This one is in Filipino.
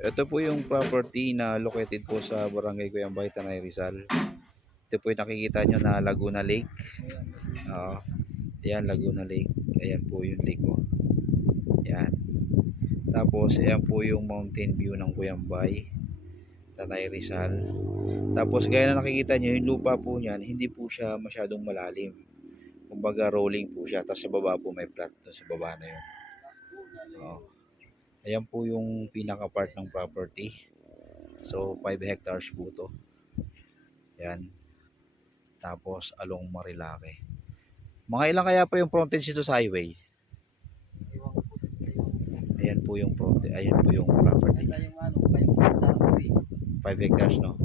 Ito po yung property na located po sa Barangay Cuyambay, Tanay Rizal. Ito po yung nakikita nyo na Laguna Lake. Ayan, Laguna Lake. Ayan po yung lake ko. Ayan. Tapos, ayan po yung mountain view ng Cuyambay, Tanay Rizal. Tapos, gaya na nakikita nyo, yung lupa po niyan, hindi po siya masyadong malalim. Kumbaga, rolling po siya. Tapos, sa baba po may flat. Sa baba na yun. Ayan po yung pinaka part ng property. So 5 hectares po to. Ayan. Tapos along Marilake. Mga ilang kaya po yung frontage dito sa highway? Ayan po yung frontage. Ayan po yung property. 5 hectares no.